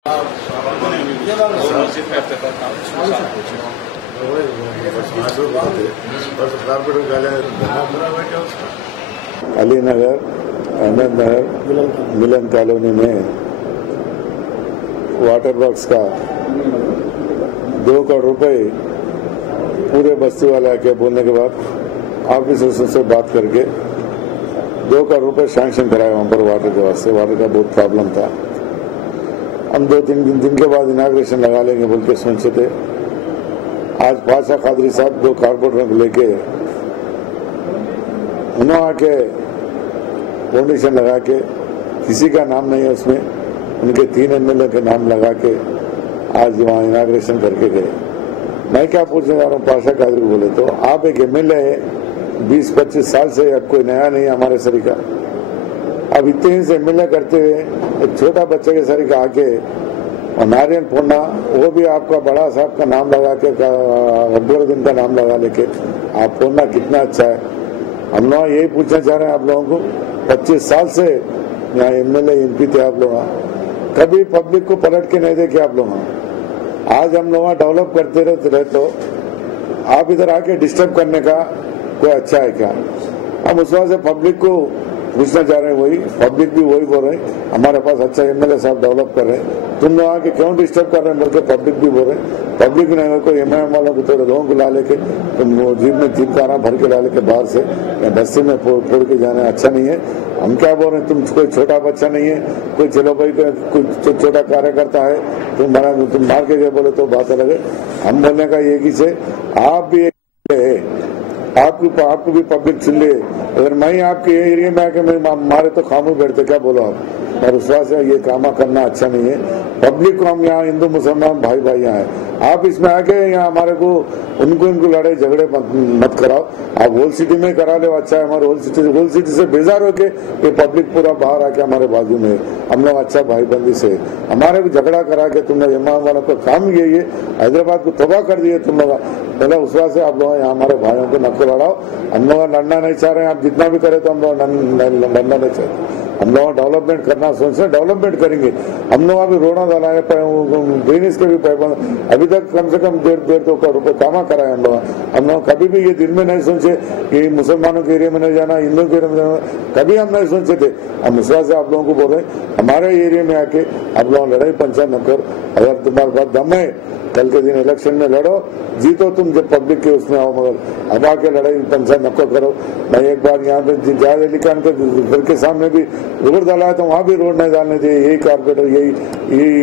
अली नगर, अहमद नगर, मिलन colony में water works का 2 करोड़ रुपए पूरे बस्ती वाले आके बोलने के बाद ऑफिसर्स से बात करके 2 करोड़ रुपए सैंक्शन कराया वहाँ पर वाटर के वास्ते। वाटर का बहुत प्रॉब्लम था। हम 2-3 दिन के बाद इनाग्रेशन लगा लेंगे बोल के सोचे थे। आज पाशा कादरी साहब 2 कारपोरेटर को लेके उन्होंने आके फाउंडेशन लगा के, किसी का नाम नहीं है उसमें, उनके 3 एमएलए के नाम लगा के आज वहाँ इनाग्रेशन करके गए। मैं क्या पूछने जा रहा हूँ पाशा कादरी बोले तो आप एक एमएलए 20-25 साल से, अब कोई नया नहीं हमारे सरी का। अब इतने से एमएलए करते हुए एक छोटा बच्चे के सरी का आके और नारियल फोड़ना, वो भी आपका बड़ा साहब का नाम लगा के, अकबरुद्दीन का नाम लगा लेके आप फोड़ना कितना अच्छा है। हम लोग यही पूछना चाह रहे हैं आप लोगों को, 25 साल से यहाँ एमएलए एमपी थे आप लोग, कभी पब्लिक को पलट के नहीं देखे आप लोग। आज हम लोग डेवलप करते रहे तो आप इधर आके डिस्टर्ब करने का कोई अच्छा है क्या? हम उस वजह से पब्लिक को पूछना चाह रहे हैं, वही पब्लिक भी वही बोल रहे हैं हमारे पास अच्छा एमएलए साहब डेवलप कर रहे हैं, तुम लोग आके क्यों डिस्टर्ब कर रहे हैं बोल के पब्लिक भी बोल रहे हैं। पब्लिक नहीं कोई एमआईएम वालों को थोड़े लोगों को ला लेके जीप में जीप का भर के ला लेके बाहर से या बस्ती में फोड़ के जाना अच्छा नहीं है। हम क्या बोल रहे हैं, तुम कोई छोटा बच्चा नहीं है, कोई चलो भाई कोई छोटा कार्यकर्ता है, तुम मार के गए बोले तो बात अलग है। हम बोलने का ये कि से आप भी आपको भी पब्लिक सुन ले। अगर मैं आपके एरिया में आके मैं मारे तो खामोश बैठते, क्या बोलो आप? और उस से ये काम करना अच्छा नहीं है। पब्लिक को हम यहाँ हिंदू मुसलमान भाई भाई यहाँ है, आप इसमें आके यहाँ हमारे को उनको लड़ाई झगड़े मत कराओ। आप होल सिटी में करा लो, अच्छा है। हमारे होल सिटी से बेजार होके ये पब्लिक पूरा बाहर आके हमारे बाजू में, हम लोग अच्छा भाई बंदी से हमारे को झगड़ा करा के तुम लोग इमाम वालों का काम यही है, हैदराबाद को तबाह कर दिए तुम लोग। पहले उस वजह से आप लोग यहाँ हमारे भाइयों को नक्को लड़ाओ। हम लोग लड़ना नहीं चाह रहे हैं, आप जितना भी करें तो हम लोग लड़ना नहीं चाहते। हम लोग डेवलपमेंट करना सोच रहे, डेवलपमेंट करेंगे। हम लोग अभी रोड़ा डालाए, ड्रेनेज के भी पाइप अभी तक कम से कम 1.5 करोड़ रुपए कामा कराए हम लोग कभी भी ये दिल में नहीं सोचे कि मुसलमानों के एरिया में नहीं जाना, हिंदुओं के एरिया में जाना, कभी हम नहीं सोचे थे। हम इस वजह से आप लोगों को बोल रहे हैं हमारे एरिया में आके आप लोग लड़ाई पंचायत न कर। अगर तुम्हारे पास दम है कल के दिन इलेक्शन में लड़ो, जीतो तुम जब पब्लिक के उसमें आओ, मगर अब आके लड़ाई पंचायत नको करो। मैं एक बार यहाँ पे जायद अली खान के घर के सामने भी रोड डाला है तो वहाँ भी रोड नहीं डालने दिए, यही कारपोरेटर यही